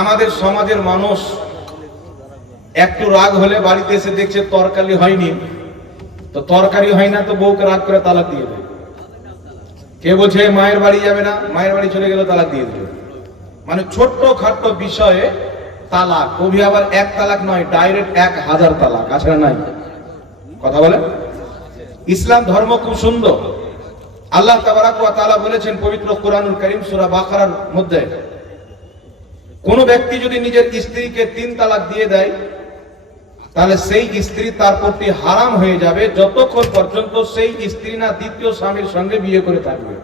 আমাদের সমাজের মানুষ একটু রাগ হলে বাড়িতে এসে দেখছে তরকারি হয়নি, তো তরকারি হয় না তো বউকে রাগ করে তালাক দিয়ে দেয়। কে বলছে মায়ের বাড়ি যাবে না, মায়ের বাড়ি চলে গেলে তালাক দিয়ে দেবে। মানে ছোট্ট খাট্ট বিষয়ে তালাক। কবি আবার এক তালাক নয়, ডাইরেক্ট 1000 তালাক। আছে না নাই? কথা বলে। ইসলাম ধর্ম খুব সুন্দর। আল্লাহ তাবারাক ওয়া তাআলা বলেছেন পবিত্র কোরআনুল কারীম সূরা বাকারার মধ্যে, কোন ব্যক্তি যদি নিজের স্ত্রীকে 3 তালাক দিয়ে দেয় তাহলে সেই স্ত্রী তার প্রতি হারাম হয়ে যাবে যতক্ষণ পর্যন্ত সেই স্ত্রী না দ্বিতীয় স্বামীর সঙ্গে বিয়ে করে থাকবে।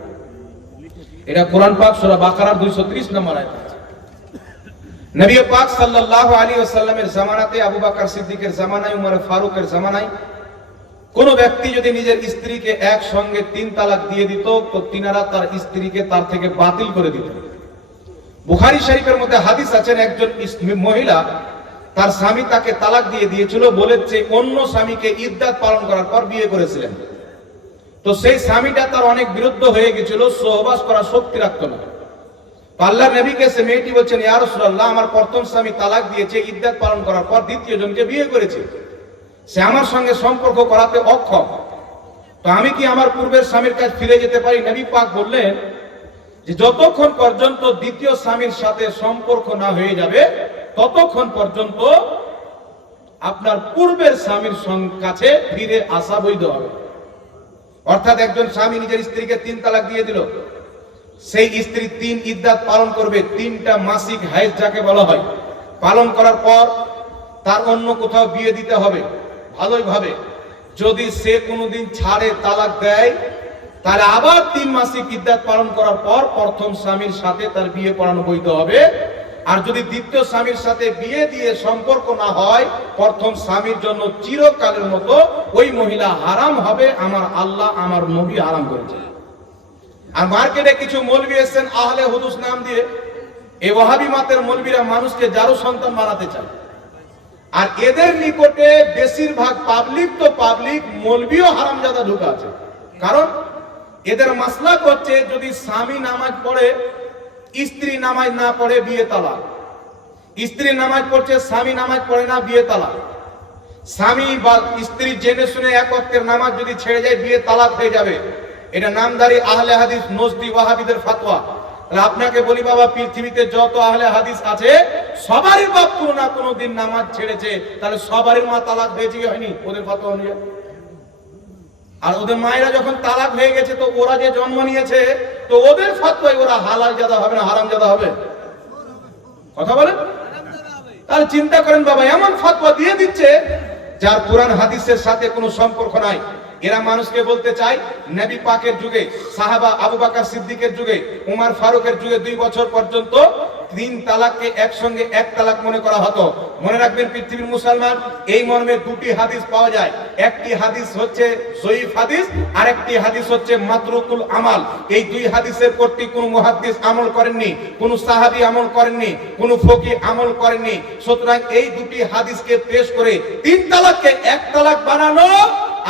এটা কোরআন পাক সূরা বাকারার 230 নম্বর আয়াত। নবী পাক সাল্লাল্লাহু আলাইহি ওয়াসাল্লামের জামানাতে, আবু বকর সিদ্দিকের জামানায়, উমর ফারুকের জামানায় কোন ব্যক্তি যদি নিজের স্ত্রীকে একসঙ্গে 3 তালাক দিয়ে দিত তো তিনারা তার স্ত্রীকে তার থেকে বাতিল করে দিত। বুখারী শরীফের মধ্যে হাদিস আছেন, একজন মহিলা তার স্বামী তাকে তালাক দিয়ে দিয়েছিল, বলেছে অন্য স্বামীকে ইদ্দাত পালন করার পর বিয়ে করেছিলেন। তো সেই স্বামীটা তার অনেক বিরুদ্ধ হয়ে গেছিল, সহবাস করার শক্তি রাখতো না। আল্লাহর নবীকে সে মেয়েটি বলছেন, ইয়া রাসূলুল্লাহ, আমার প্রথম স্বামী তালাক দিয়েছে, ইদ্দাত পালন করার পর দ্বিতীয় জনকে বিয়ে করেছে, সে আমার সঙ্গে সম্পর্ক করাতে অক্ষম, তো আমি কি আমার পূর্বের স্বামীর কাছে ফিরে যেতে পারি? নবী পাক বললেন যে যতক্ষণ পর্যন্ত দ্বিতীয় স্বামীর সাথে সম্পর্ক না হয়ে যাবে ততক্ষণ পর্যন্ত আপনার পূর্বের স্বামীর কাছে ফিরে আসা বৈধ হবে। অর্থাৎ একজন স্বামী নিজের স্ত্রীকে 3 তালাক দিয়ে দিল, সেই স্ত্রী 3 ইদ্দাত পালন করবে, 3টা মাসিক হাইজ যাকে বলা হয়, পালন করার পর তার অন্য কোথাও বিয়ে দিতে হবে ভালোই ভাবে। যদি সে কোনোদিন ছাড়ে, তালাক দেয়, তাহলে আবার 3 মাসিক ইদ্দাত পালন করার পর প্রথম স্বামীর সাথে তার বিয়ে পড়ানো বৈধ হবে। আর যদি দ্বিতীয় স্বামীর সাথে বিয়ে দিয়ে সম্পর্ক না হয়, প্রথম স্বামীর জন্য চিরকালের মতো ওই মহিলা হারাম হবে। আমার আল্লাহ, আমার নবী হারাম করেছে। আর মার্কেটে কিছু মৌলবি এসেছেন আহলে হুদুস নাম দিয়ে, এই ওয়াহাবি মাতের মৌলবিরা মানুষকে জারু সন্তান বানাতে চায়। আর এদের নিকটে বেশিরভাগ পাবলিক তো পাবলিক, মৌলবিও হারামজাদা ঢুকে আছে। কারণ এদের মাসলাক হচ্ছে যদি স্বামী নামাজ পড়ে, স্ত্রী নামাজ না পড়ে, বিয়ে তালাক। স্ত্রী নামাজ পড়ছে, স্বামী নামাজ পড়ে না, বিয়ে তালাক। স্বামী বা স্ত্রী জেনে শুনে এক ওয়াক্তের নামাজ যদি ছেড়ে যায়, বিয়ে তালাক হয়ে যাবে। এটা নামদারি আহলে হাদিস নজদি ওয়াহাবিদের ফতোয়া। তাহলে আপনাকে বলি বাবা, পৃথিবীতে যত আহলে হাদিস আছে সবারই বাপ কোনো না কোনো দিন নামাজ ছেড়েছে, তাহলে সবারই মা তালাক হয়েছে কি হয়নি ওদের ফতোয়া অনুযায়ী? আর ওদের মায়েরা যখন তালাক হয়ে গেছে তো ওরা যে জন্ম নিয়েছে, তো ওদের ফতোয়ায় ওরা হালাল জাদা হবে না হারাম জাদা হবে? কথা বলেন। তাহলে চিন্তা করেন বাবা, এমন ফতোয়া দিয়ে দিচ্ছে যার কোরআন হাদিসের সাথে কোনো সম্পর্ক নাই। এরা মানুষকে বলতে চায় নবী পাকের যুগে, সাহাবা আবু বকর সিদ্দিকের যুগে, উমর ফারুকের যুগে 2 বছর পর্যন্ত 3 তালাককে একসঙ্গে 1 তালাক মনে করা হতো। মনে রাখবেন পৃথিবীর মুসলমান, এই মর্মে 2টি হাদিস পাওয়া যায়। একটি হাদিস হচ্ছে জয়ীফ হাদিস, আর একটি হাদিস হচ্ছে মাতরুকুল আমাল। এই 2 হাদিসের প্রতি কোন মুহাদ্দিস আমল করেননি, কোন সাহাবী আমল করেননি, কোন ফকি আমল করেননি। সুতরাং এই 2টি হাদিসকে পেশ করে 3 তালাককে 1 তালাক বানানো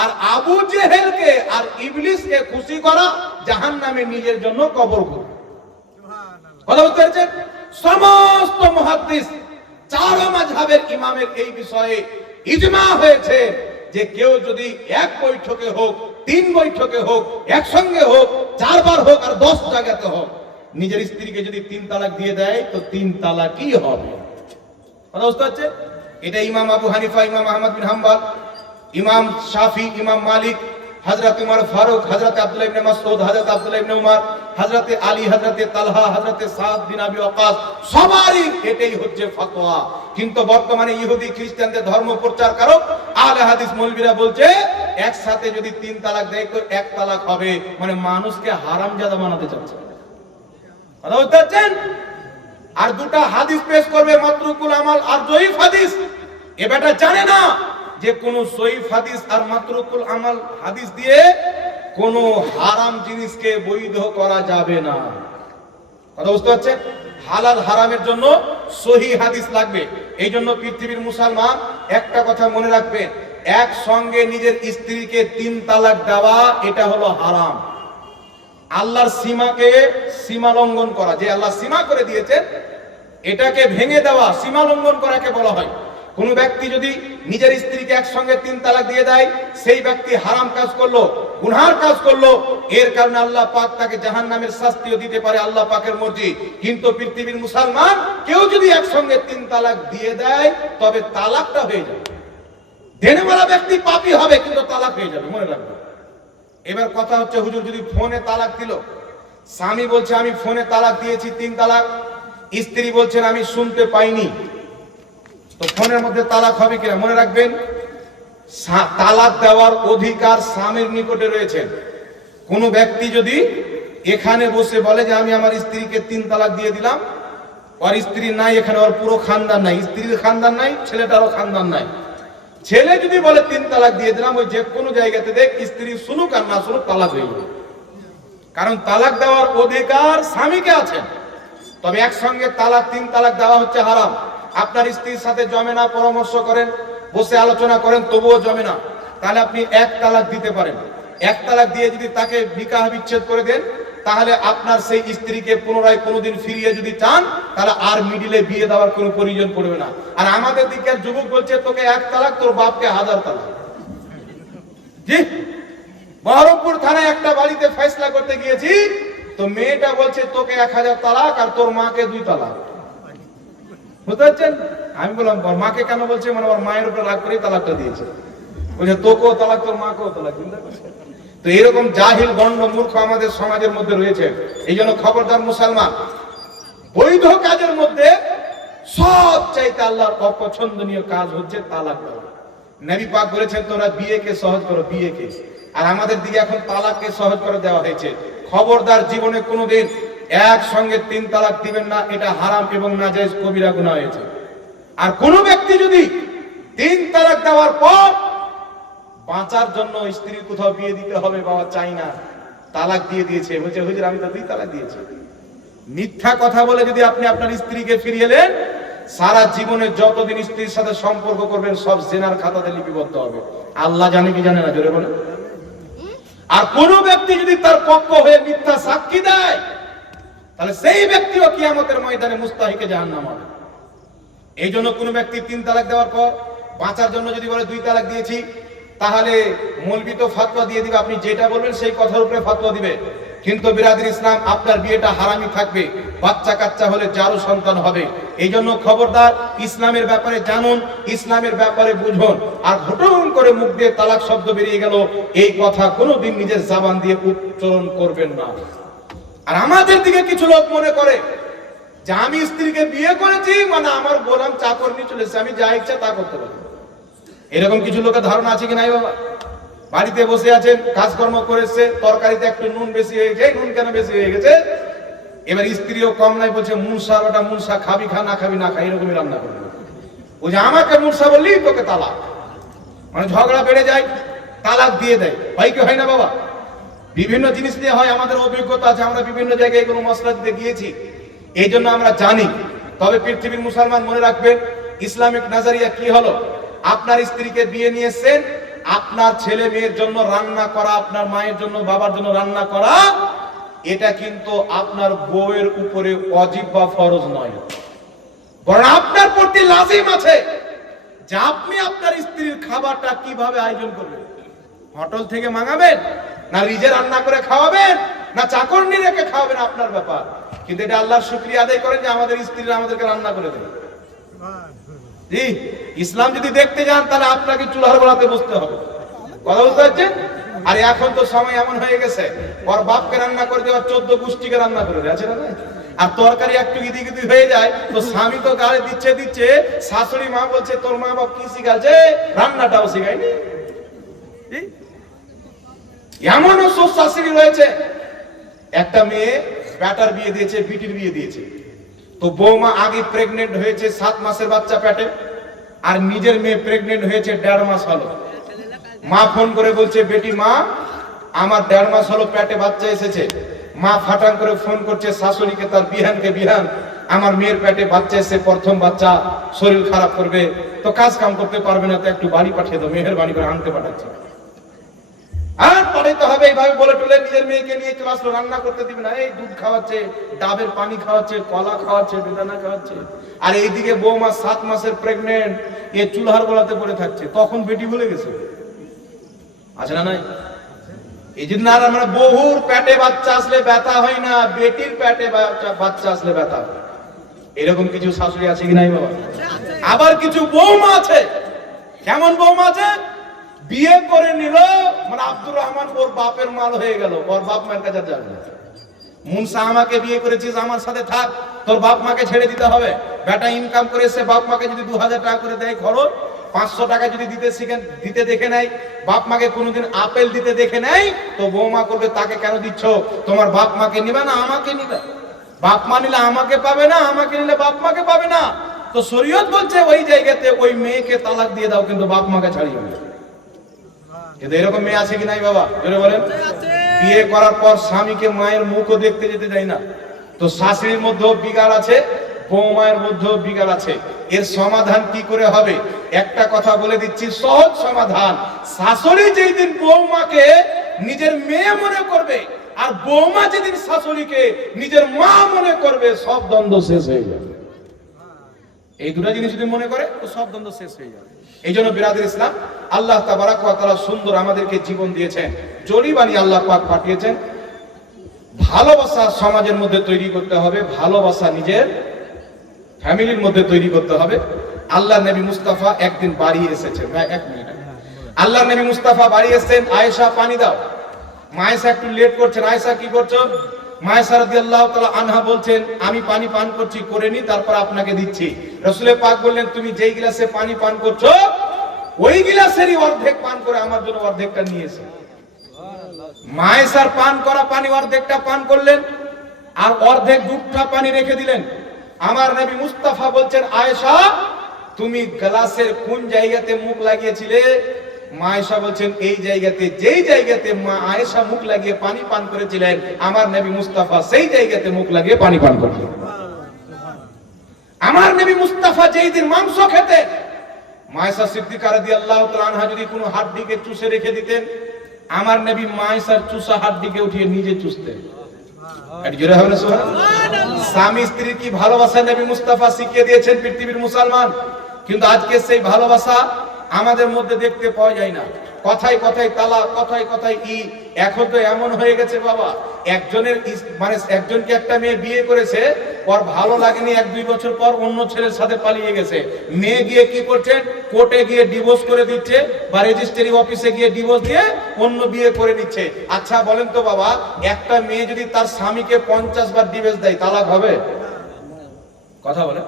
আর আবু জেহেলকে আর ইবলিসকে খুশি করা, জাহান্নামে নিজের জন্য কবর খোঁড়া। কথা বলতে পারছেন? সমস্ত মুহাদ্দিস, 4 মাযহাবের ইমামের এই বিষয়ে ইজমা হয়েছে যে কেউ যদি 1 বৈঠকে হোক, 3 বৈঠকে হোক, একসঙ্গে হোক, 4 বার হোক আর 10 জায়গাতে হোক, নিজের স্ত্রীকে যদি 3 তালাক দিয়ে দেয় তো 3 তালাকই হবে। কথা বুঝতে পারছে? এটা ইমাম আবু হানিফা, ইমাম আহমদ বিন হাম্বল, ইমাম শাফি, ইমাম মালিক, হযরত উমর ফারুক, হযরত আব্দুল্লাহ ইবনে মাসউদ, হযরত আব্দুল্লাহ ইবনে উমর, হযরত আলী, হযরত তালহা, হযরত সাদ বিন আবি ওয়াক্কাস, সবারই এটাই হচ্ছে ফতোয়া। কিন্তু বর্তমানে ইহুদি খ্রিস্টানদের ধর্ম প্রচারকারক আহলে হাদিস মৌলবীরা বলছে একসাথে যদি 3 তালাক দেয় তো 1 তালাক হবে, মানে মানুষকে হারামজাদা বানাতে চাচ্ছে। কথা বুঝতে পারছেন? আর 2টা হাদিস পেশ করবে, মাতরুকুল আমাল আর জয়ীফ হাদিস। এ বেটা জানে না যে কোন জয়ীফ হাদিস আর মাতরুকুল আমাল হাদিস দিয়ে কোন হারাম জিনিসকে বৈধ করা যাবে না। কথা বুঝতে পারছেন? হালাল হারামের জন্য সহিহ হাদিস লাগবে। এই জন্য পৃথিবীর মুসলমান একটা কথা মনে রাখবে, একসঙ্গে নিজের স্ত্রীকে 3 তালাক দেওয়া এটা হলো হারাম। আল্লাহর সীমাকে সীমা লঙ্ঘন করা, যে আল্লাহ সীমা করে দিয়েছেন এটাকে ভেঙে দেওয়া, সীমা লঙ্ঘন করাকে বলা হয়। কোন ব্যক্তি যদি নিজের স্ত্রীকে একসঙ্গে 3 তালাক দিয়ে দেয়, সেই ব্যক্তি হারাম কাজ করলো, গুনার কাজ করলো, এর কারণে আল্লাহ পাক তাকে জাহান্নামের শাস্তিও দিতে পারে, আল্লাহ পাকের মর্জি। কিন্তু পৃথিবীর মুসলমান কেউ যদি একসঙ্গে 3 তালাক দিয়ে দেয়, তবে তালাকটা হয়ে যাবে। দেনেওয়ালা ব্যক্তি পাপী হবে, কিন্তু তালাক হয়ে যাবে, মনে রাখবে। এবার কথা হচ্ছে, হুজুর যদি ফোনে তালাক দিল, স্বামী বলছে আমি ফোনে তালাক দিয়েছি 3 তালাক, স্ত্রী বলছেন আমি শুনতে পাইনি, তো ফোনের মধ্যে তালাক হবে কিনা? মনে রাখবেন, তালাক দেওয়ার অধিকার স্বামীর নিকটে রয়েছে। কোন ব্যক্তি যদি এখানে বসে বলে যে আমি আমার স্ত্রীকে 3 তালাক দিয়ে দিলাম, ওর স্ত্রী নাই এখানে, ওর পুরো খানদান নাই, স্ত্রীর খানদান নাই, ছেলেটারও খানদান নাই, ছেলে যদি বলে 3 তালাক দিয়ে দিলাম, ওই যে কোনো জায়গাতে দেখ স্ত্রী শুনুক আর না শুনুক, তালাক হয়ে যাবে। কারণ তালাক দেওয়ার অধিকার স্বামীকে আছে। তবে একসঙ্গে 3 তালাক দেওয়া হচ্ছে হারাম। আপনার স্ত্রীর সাথে জমে না, পরামর্শ করেন, বসে আলোচনা করেন, তবুও জমে না, তাহলে আপনি 1 তালাক দিতে পারেন। 1 তালাক দিয়ে যদি তাকে নিকাহ বিচ্ছেদ করে দেন, তাহলে আপনার সেই স্ত্রীকে পুনরায় কোনোদিন ফিরিয়ে যদি চান, তাহলে আর মিডিলে বিয়ে দেওয়ার কোনো প্রয়োজন পড়বে না। আর আমাদের দিকের যুবক বলছে তোকে 1 তালাক, তোর বাপকে 1000 তালাক। জি, বহরমপুর থানায় একটা বাড়িতে ফয়সালা করতে গিয়েছি, তো মেয়েটা বলছে তোকে 1000 তালাক আর তোর মাকে 2 তালাক। বুঝতে পারছেন? আমি বললাম মাকে কেন বলছে? মানে ওর মায়ের উপর রাগ করে তালাকটা দিয়েছে। বলছে তোকেও তালাক, তোর মাকেও তালাক। তো এরকম জাহিল গণ্ড মূর্খ আমাদের সমাজের মধ্যে রয়েছে। এই জন্য খবরদার মুসলমান, বৈধ কাজের মধ্যে সবচাইতে আল্লাহর অপছন্দনীয় কাজ হচ্ছে তালাক দেওয়া। নবী পাক বলেছেন তোমরা বিয়েকে সহজ করো, বিয়েকে। আর আমাদের দিকে এখন তালাককে সহজ করে দেওয়া হয়েছে। খবরদার, জীবনে কোনোদিন একসঙ্গে 3 তালাক দিবেন না, এটা হারাম এবং নাজায়েজ কবিরা গুনাহ হয়েছে। আর কোন ব্যক্তি যদি 3 তালাক দেওয়ার পর বাঁচার জন্য স্ত্রীর কোথাও বিয়ে দিতে হবে, বাবা চাই না, তালাক দিয়ে দিয়েছে, বলছে হুজুর আমি তো 2 তালাক দিয়েছি, মিথ্যা কথা বলে যদি আপনি আপনার স্ত্রীকে ফিরিয়ে এলেন, সারা জীবনে যতদিন স্ত্রীর সাথে সম্পর্ক করবেন সব জিনার খাতাতে লিপিবদ্ধ হবে। আল্লাহ জানে কি জানে না, জোরে বলেন। আর কোন ব্যক্তি যদি তার পক্ষ হয়ে মিথ্যা সাক্ষী দেয়, তাহলে সেই ব্যক্তিও কিয়ামতের ময়দানে মুস্তাহিকে জাহান্নাম হবে। এই জন্য কোন ব্যক্তি 3 তালাক দেওয়ার পর বাঁচার জন্য যদি বলে 2 তালাক দিয়েছি, তাহলে মৌলবি তো ফতোয়া দিয়ে দিবে, আপনি যেটা বলবেন সেই কথার উপরে ফতোয়া দিবে। কিন্তু বিরাদর ইসলাম, আপনার বিয়েটা হারামি থাকবে, বাচ্চা কাচ্চা হলে জারু সন্তান হবে। এই জন্য খবরদার, ইসলামের ব্যাপারে জানুন, ইসলামের ব্যাপারে বুঝুন। আর হুটুম করে মুখ দিয়ে তালাক শব্দ বেরিয়ে গেল, এই কথা কোনোদিন নিজের জবান দিয়ে উচ্চারণ করবেন না। আর আমাদের দিকে কিছু লোক মনে করে যে আমি স্ত্রীকে বিয়ে করেছি মানে আমার গোলাম চাকর নিয়ে চলেছে, আমি যা ইচ্ছা তা করতে পারি। এরকম কিছু লোকের ধারণা আছে কি নাই বাবা? বাড়িতে বসে আছেন, কাজকর্ম করেছে, তরকারিতে একটু নুন বেশি হয়ে গেছে, নুন কেন বেশি হয়ে গেছে, এবার স্ত্রীও কম নাই, বলছে মুনসা, ওটা মুনসা, খাবি খা, না খাবি না খা, এরকমই রান্না করবে। ওই যে আমাকে মুনসা বললি তোকে তালাক, মানে ঝগড়া বেড়ে যায়, তালাক দিয়ে দেয়। হয় কি হয় না বাবা? বিভিন্ন জিনিস নিয়ে হয়, আমাদের অভিজ্ঞতা আছে, আমরা বিভিন্ন জায়গায় কোনো মশলা দিতে গিয়েছি, এই জন্য আমরা জানি। তবে পৃথিবীর মুসলমান মনে রাখবেন, ইসলামিক নাজারিয়া কি হলো, আপনার স্ত্রীকে বিয়ে নিয়ে এসেছেন, আপনার ছেলে মেয়ের জন্য রান্না করা, আপনার মায়ের জন্য বাবার জন্য রান্না করা, এটা কিন্তু আপনার বউয়ের উপরে ওয়াজিব বা ফরজ নয়, বরং আপনার প্রতি লাজিম আছে যে আপনি আপনার স্ত্রীর খাবারটা কিভাবে আয়োজন করবেন। হোটেল থেকে মাঙাবেন, না নিজে রান্না করে খাওয়াবেন, না চাকরনি রেখে খাওয়াবেন, আপনার ব্যাপার। কিন্তু এটা আল্লাহর শুকরিয়া আদায় করেন যে আমাদের স্ত্রীরা আমাদেরকে রান্না করে দেবে। জি, ইসলাম যদি দেখতে যান তাহলে আপনাকে চুলার গোড়াতে বসতে হবে, কথা বলতে পারছেন? আর এখন তো সময় এমন হয়ে গেছে, ওর বাপকে রান্না করে দেওয়ার 14 গোষ্ঠীকে রান্না করে দেয়, আছে না? আর তরকারি একটু ইদিগিদি হয়ে যায় তো স্বামী তো গালে দিচ্ছে, শাশুড়ি মা বলছে তোর মা বাপ কি শিখাচ্ছে, রান্নাটাও শিখায়নি। এমনও সব শাশুড়ি রয়েছে, একটা মেয়ে বেটার বিয়ে দিয়েছে, বিটির বিয়ে দিয়েছে, তো বৌমা আগে প্রেগনেন্ট হয়েছে, 7 মাসের বাচ্চা পেটে, আর নিজের মেয়ে প্রেগনেন্ট হয়েছে 1.5 মাস হলো। মা ফোন করে বলছে বেটি মা আমার 1.5 মাস হলো পেটে বাচ্চা এসেছে। মা ফাটান করে ফোন করছে শাশুড়িকে, তার বিহানকে, বিহান আমার মেয়ের পেটে বাচ্চা এসে, প্রথম বাচ্চা, শরীর খারাপ করবে, তো কাজ কাম করতে পারবে না, তো একটু বাড়ি পাঠিয়ে দাও, মেহেরবানি করে আনতে পাঠাচ্ছে। আর পড়াইতে হবে এইভাবে বলে টলে নিজের মেয়েকে নিয়ে চলে আসলো, রান্না করতে দিবে না, এই দুধ খাওয়াচ্ছে, ডাবের পানি খাওয়াচ্ছে, কলা খাওয়াচ্ছে, বেদানা খাওয়াচ্ছে। আর এইদিকে বৌমা 7 মাসের প্রেগনেন্ট, এ চুলার গোলাতে পড়ে থাকছে, তখন বেটি ভুলে গেছে। আছে না নাই? এই যে না মানে বহুর পেটে বাচ্চা আসলে ব্যথা হয় না, বেটির পেটে বাচ্চা আসলে ব্যথা হয়। এরকম কিছু শাশুড়ি আছে কি নাই বাবা? আবার কিছু বৌমা আছে, কেমন বৌমা আছে, বিয়ে করে নিল মানে আব্দুর রহমান ওর বাপের মাল হয়ে গেল, ওর বাপ মায়ের কাছে যাবে না। মুনসা আমাকে বিয়ে করেছিস, আমার সাথে থাক, তোর বাপ মাকে ছেড়ে দিতে হবে। বেটা ইনকাম করে এসে বাপ মাকে যদি 2000 টাকা করে দেয় খরচ, 500 টাকা যদি দিতে দেখে নেয়, বাপ মাকে কোনোদিন আপেল দিতে দেখে নেয়, তো বৌমা করবে তাকে কেন দিচ্ছ, তোমার বাপ মাকে নিবে না আমাকে নিবে, বাপ মা নিলে আমাকে পাবে না, আমাকে নিলে বাপ মাকে পাবে না। তো শরীয়ত বলছে ওই জায়গাতে ওই মেয়েকে তালাক দিয়ে দাও, কিন্তু বাপ মাকে ছাড়িয়ে না। কিন্তু এরকম মেয়ে আছে কি নাই বাবা, জোরে বলেন? বিয়ে করার পর স্বামীকে মায়ের মুখও দেখতে যেতে দেয় না। তো শাশুড়ির মধ্যেও বিগাড় আছে, বৌমায়ের মধ্যেও বিগাড় আছে। এর সমাধান কি করে হবে? একটা কথা বলে দিচ্ছি, সহজ সমাধান। শাশুড়ি যেই দিন বৌমাকে নিজের মেয়ে মনে করবে, আর বৌমা যেদিন শাশুড়িকে নিজের মা মনে করবে, সব দ্বন্দ্ব শেষ হয়ে যাবে। এই দুটো জিনিস যদি মনে করে, তো সব দ্বন্দ্ব শেষ হয়ে যাবে। এই জন্য বিরাদর ইসলাম, আল্লাহ তাবারাক ওয়া তাআলা সুন্দর আমাদেরকে জীবন দিয়েছেন, জড়ি বানিয়ে আল্লাহ পাক পাঠিয়েছেন। ভালোবাসা সমাজের মধ্যে তৈরি করতে হবে, ভালোবাসা নিজের ফ্যামিলির মধ্যে তৈরি করতে হবে। আল্লাহ নবী মুস্তাফা একদিন বাড়ি এসেছেন, এক মিনিট, আল্লাহ নবী মুস্তাফা বাড়ি এসেছেন, আয়েশা পানি দাও। মায়েশা একটু লেট করছেন, আয়েশা কি করছো? মায়েশা রাদিয়াল্লাহু তাআলা আনহা বলছেন, আমি পানি পান করছি, করে নি তারপর আপনাকে দিচ্ছি। রাসূল পাক বললেন, তুমি যেই গ্লাসে পানি পান করছো ওই গ্লাসেরই অর্ধেক পান করে আমার জন্য অর্ধেকটা নিয়ে এসো। মায়েশার পান করা পানি অর্ধেকটা পান করলেন, আর অর্ধেক দুধটা পানি রেখে দিলেন। আমার নবী মুস্তাফা বলছেন, আয়েশা তুমি গ্লাসের কোন জায়গাতে মুখ লাগিয়েছিলে? মায়েশা বলছেন, এই জায়গাতে, যেই জায়গাতে মা আয়েশা মুখ লাগিয়ে পানি পান করেছিলেন, আমার নবী মুস্তাফা সেই জায়গাতে মুখ লাগিয়ে পানি পান করলেন। আমার নবী মুস্তাফা যেই দিন মাংস খেতেন, মায়েশা সিদ্দিকা রাদিয়াল্লাহু তাআলা আনহা যদি কোনো হাড্ডিকে চুষে রেখে দিতেন, আমার নবী মায়েশার চুষা হাড্ডিকে উঠিয়ে নিজে চুষতেন। এটি জোরে হবে না সুবহানাল্লাহ? স্বামী স্ত্রীর কি ভালোবাসা নবী মুস্তাফা শিখিয়ে দিয়েছেন পৃথিবীর মুসলমান। কিন্তু আজকে সেই ভালোবাসা আমাদের মধ্যে দেখতে পাওয়া যায় না। কথায় কথায় তালাক, কথায় কথায় এখন তো এমন হয়ে গেছে বাবা, একজনকে একটা মেয়ে বিয়ে করেছে, ওর ভালো লাগেনি, 1-2 বছর পর অন্য ছেলের সাথে পালিয়ে গেছে। মেয়ে গিয়ে কি করছে, কোর্টে গিয়ে ডিভোর্স করে দিচ্ছে, বা রেজিস্ট্রি অফিসে গিয়ে ডিভোর্স দিয়ে অন্য বিয়ে করে নিচ্ছে। আচ্ছা বলেন তো বাবা, একটা মেয়ে যদি তার স্বামীকে 50 বার ডিভোর্স দেয়, তালাক হবে? কথা বলে,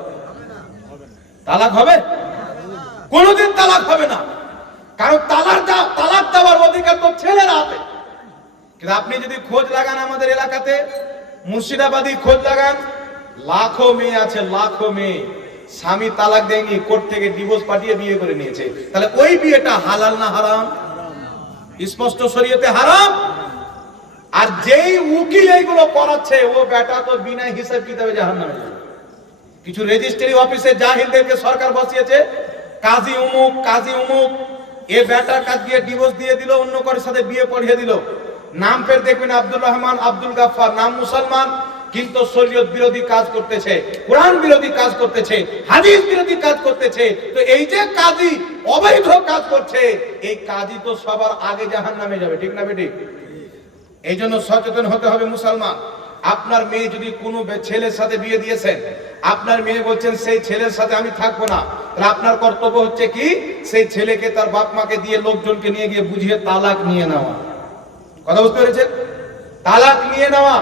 তালাক হবে? কোনদিন তালাক হবে না। কারণ তালাক দেওয়ার অধিকার তো ছেলের হাতে। কিন্তু আপনি যদি খোঁজ লাগান আমাদের এলাকাতে, মুর্শিদাবাদী খোঁজ লাগান, লাখো মেয়ে আছে, লাখো মেয়ে স্বামী তালাক দেয়নি, কোর্ট থেকে ডিভোর্স পাঠিয়ে বিয়ে করে নিয়েছে। তাহলে ওই বিয়েটা হালাল না হারাম? স্পষ্ট শরীয়তে হারাম। আর যেই উকিল এইগুলো করাচ্ছে, ও বেটা তো বিনা হিসাব কিতাবে জাহান্নামে যাবে। কিছু রেজিস্ট্রি অফিসে জাহিলদেরকে সরকার বসিয়েছে, কাজী উমুক, কাজী উমুক, এ বেটার কাজ দিয়ে ডিভোর্স দিয়ে দিল, অন্য কারোর সাথে বিয়ে পড়িয়ে দিল। নাম ফের দেখবেন আব্দুল রহমান, আব্দুল গাফফার, নাম মুসলমান, কিন্তু শরীয়ত বিরোধী কাজ করতেছে, কোরআন বিরোধী কাজ করতেছে, হাদিস বিরোধী কাজ করতেছে। তো এই যে কাজী অবৈধ কাজ করছে, এই কাজী তো সবার আগে জাহান্নামে যাবে, ঠিক না বেটি? এই জন্য সচেতন হতে হবে মুসলমান। আপনার মেয়ে যদি কোনো ছেলের সাথে বিয়ে দিয়েছেন, আপনার মেয়ে বলছেন সেই ছেলের সাথে আমি থাকবো না, তাহলে আপনার কর্তব্য হচ্ছে কি, সেই ছেলেকে তার বাপ মাকে দিয়ে, লোকজনকে নিয়ে গিয়ে বুঝিয়ে তালাক নিয়ে নেওয়া। কথা বুঝতে পেরেছেন? তালাক নিয়ে নেওয়া।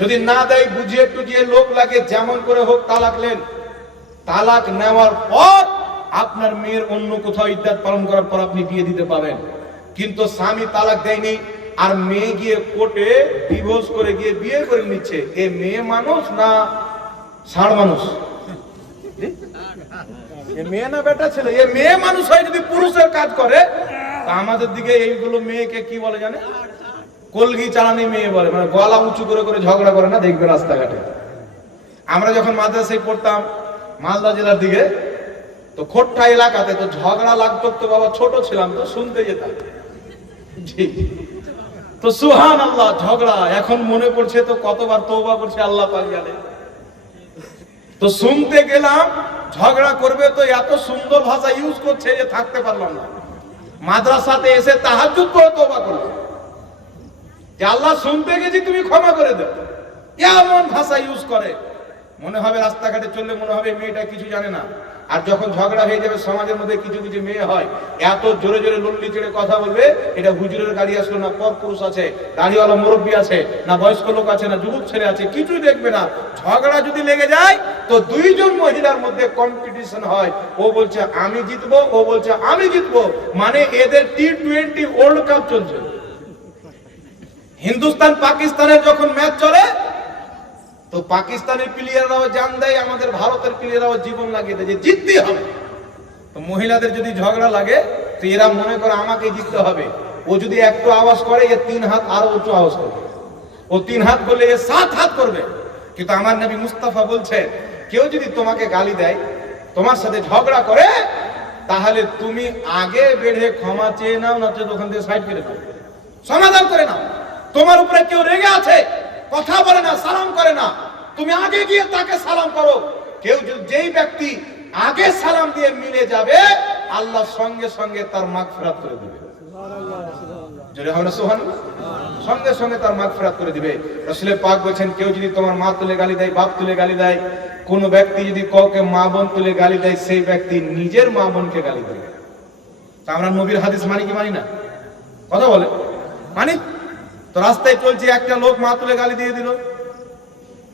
যদি না দেয়, বুঝিয়ে টুঝিয়ে লোক লাগে, যেমন করে হোক তালাক নেন। তালাক নেওয়ার পর আপনার মেয়ের অন্য কোথাও ইদ্দাত পালন করার পর আপনি বিয়ে দিতে পাবেন। কিন্তু স্বামী তালাক দেয়নি, আর মেয়ে গিয়ে কোর্টে ডিভোর্স করে গিয়ে বিয়ে করে নিচ্ছে, এ মেয়ে মানুষ না ষাঁড় মানুষ? এ মেয়ে না বেটা ছেলে? এ মেয়ে মানুষ হয় যদি পুরুষের কাজ করে, তা আমাদের দিকে এইগুলো মেয়েকে কি বলে জানে? কলগি চালানি মেয়ে বলে, মানে গলা উঁচু করে করে ঝগড়া করে না, দেখবে রাস্তাঘাটে। আমরা যখন মাদ্রাসায় পড়তাম মালদা জেলার দিকে, তো খোট্টা এলাকাতে তো ঝগড়া লাগতো, তো বাবা ছোট ছিলাম তো শুনতে যেতাম। জি, তো সুবহানাল্লাহ, ঝগড়া এখন মনে পড়ছে তো কতবার তওবা করছে আল্লাহ পাক জানে। তো শুনতে গেলাম ঝগড়া করবে তো এত সুন্দর ভাষা ইউজ করছে যে থাকতে পারলাম না। মাদ্রাসাতে এসে তাহাজ্জুদ পড়ে তওবা করলাম যে আল্লাহ শুনতে গেছি তুমি ক্ষমা করে দাও। এমন ভাষা ইউজ করে, মনে হবে রাস্তাঘাটে চললে মনে হবে মেয়েটা কিছু জানে না। আর যখন ঝগড়া হয়ে যাবে সমাজের মধ্যে কিছু কিছু মেয়ে হয় এত জোরে জোরে লল্লি চেড়ে কথা বলবে, এটা হুজুরের গাড়ি আসলো না পর পুরুষ আছে, দাড়িওয়ালা মুরব্বী আছে না বয়স্ক লোক আছে না যুবক ছেলে আছে, কিছুই দেখবে না। ঝগড়া যদি লেগে যায় তো দুইজন মহিলার মধ্যে কম্পিটিশন হয়, ও বলছে আমি জিতবো, ও বলছে আমি জিতবো, মানে এদের টি-20 ওয়ার্ল্ড কাপ চলছে। হিন্দুস্তান পাকিস্তানের যখন ম্যাচ চলে তো পাকিস্তানের প্লেয়াররাও জান দেয়, আমাদের ভারতের প্লেয়াররাও জীবন লাগিয়ে দেয় যে জিততেই হবে। তো মহিলাদের যদি ঝগড়া লাগে তো এরা মনে করে আমাকে জিততে হবে। ও যদি একটু আওয়াজ করে এ 3 হাত আরো উঁচু আওয়াজ করবে, ও 3 হাত করলে এ 7 হাত করবে। কিন্তু আমার নবী মুস্তাফা বলছেন কেউ যদি তোমাকে গালি দেয়, তোমার সাথে ঝগড়া করে, তাহলে তুমি আগে বেড়ে ক্ষমা চেয়ে নাও, না তো ওখান থেকে সাইড করে নাও, সমাধান করে নাও। তোমার উপরে কেউ রেগে আছে, কথা বলে না, সালাম করে না, তুমি আগে গিয়ে তাকে সালাম করো। কেউ যেই ব্যক্তি আগে সালাম দিয়ে মিলে যাবে আল্লাহ সঙ্গে সঙ্গে তার মাগফিরাত করে দিবে। জোরে হবে না সুবহানাল্লাহ? সঙ্গে সঙ্গে তার মাগফিরাত করে দিবে। রাসূল পাক বলেছেন কেউ যদি তোমার মা তুলে গালি দেয়, বাপ তুলে গালি দেয়, কোন ব্যক্তি যদি কাউকে মা বোন তুলে গালি দেয়, সেই ব্যক্তি নিজের মা বোনকে গালি দেয়। তা আমরা নবীর হাদিস মানি কি মানি না? কথা বলে মানি। তো রাস্তায় চলছে একটা লোক মা তুলে গালি দিয়ে দিল,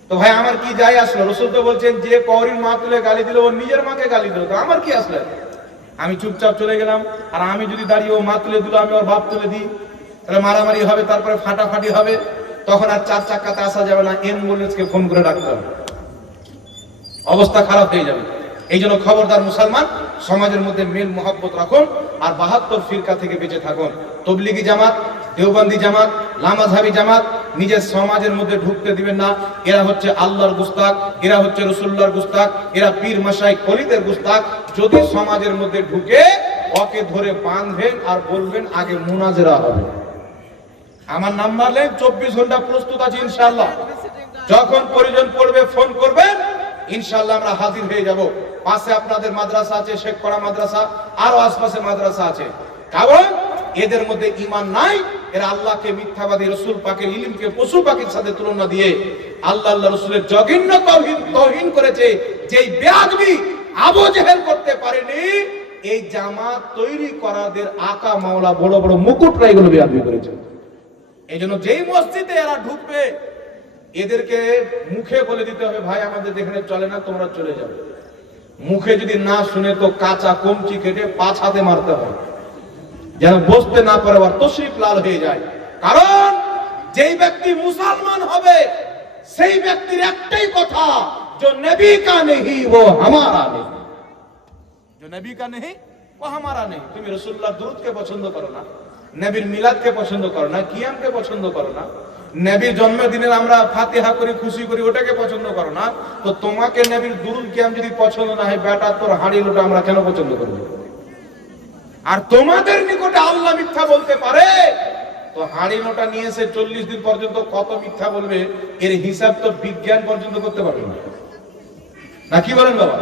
তো ভাই আমার কি যায় আসলো? রাসূল তো বলছেন যে কওরির মা তুলে গালি দিল ও নিজের মাকে গালি দিল, তো আমার কি আসলে? আমি চুপচাপ চলে গেলাম। আর আমি যদি দাঁড়িয়ে ও মা তুলে দিল আমি ওর বাপ তুলে দিই, তাহলে মারামারি হবে, তারপরে ফাটাফাটি হবে, তখন আর 4 চাকাতে আসা যাবে না, অ্যাম্বুলেন্সকে ফোন করে ডাকতে হবে, অবস্থা খারাপ হয়ে যাবে। এই জন্য খবরদার মুসলমান, সমাজের মধ্যে মেল মহব্বত রাখুন আর 72 ফিরকা থেকে বেঁচে থাকুন। তবলিগি জামাত, দেওবন্দি জামাত, লামাযহাবি জামাত নিজের সমাজের মধ্যে ঢুকতে দিবেন না। এরা হচ্ছে আল্লাহর গুস্তাখ, এরা হচ্ছে রাসূলুল্লাহর গুস্তাখ, এরা পীর মাশায়েখ ওলিদের গুস্তাখ। যদি সমাজের মধ্যে ঢুকে ওকে ধরে বাঁধবেন আর বলবেন আগে মুনাজারা হবে। আমার নাম্বার নেন, 24 ঘন্টা প্রস্তুত আছি ইনশাআল্লাহ। যখন প্রয়োজন পড়বে ফোন করবেন, ইনশাআল্লাহ আমরা হাজির হয়ে যাব। পাশে আপনাদের মাদ্রাসা আছে, শেখপাড়া মাদ্রাসা, আরো আশপাশে মাদ্রাসা আছে। কারণ এদের মধ্যে ঈমান নাই, এরা আল্লাহকে মিথ্যাবাদী, রাসূল পাকের ইলমকে পশু পাখির সাথে তুলনা দিয়ে আল্লাহ রাসূলের জঘন্য তাওহীন করেছে। যেই বেয়াদবি আবু জেহেল করতে পারেনি, এই জামাত তৈরি করাদের আকা মাওলা বড় বড় মুকুটরা এগুলো বেয়াদবি করেছে। এই জন্য যেই মসজিদে এরা ঢুকবে এদেরকে মুখে বলে দিতে হবে ভাই আমাদের যেখানে চলে না, তোমরা চলে যাও। মুখে যদি না শুনে তো কাঁচা কমচি কেটে 5 হাতে মারতে হয়, যেন বসতে না পারে, আর তশরিফ লাল হয়ে যায়। কারণ যেই ব্যক্তি মুসলমান হবে সেই ব্যক্তির একটাই কথা, जो नबी का नहीं वो हमारा नहीं, जो नबी का नहीं वो हमारा नहीं। তুমি রাসূলুল্লাহর দুরূদকে পছন্দ করো না, নবীর মিলাদকে পছন্দ করো না, কিয়ামকে পছন্দ করো না, নবীর জন্মদিনের আমরা ফাতিহা করি, খুশি করি, ওটাকে পছন্দ করো না, তো তোমাকে নবীর দুরূদ কিয়াম যদি পছন্দ না হয়, বেটা তোর হাঁড়ি লোটা আমরা কেন পছন্দ করব? আর তোমাদের নিকটে আল্লাহ মিথ্যা বলতে পারে, তো হাঁড়ি লোটা নিয়ে এসে 40 দিন পর্যন্ত কত মিথ্যা বলবে, এর হিসাব তো বিজ্ঞান পর্যন্ত করতে পারবে না। কি বলেন বাবা?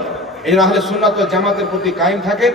এই আহলে সুন্নাত ওয়াল জামাতের প্রতি কায়েম থাকে।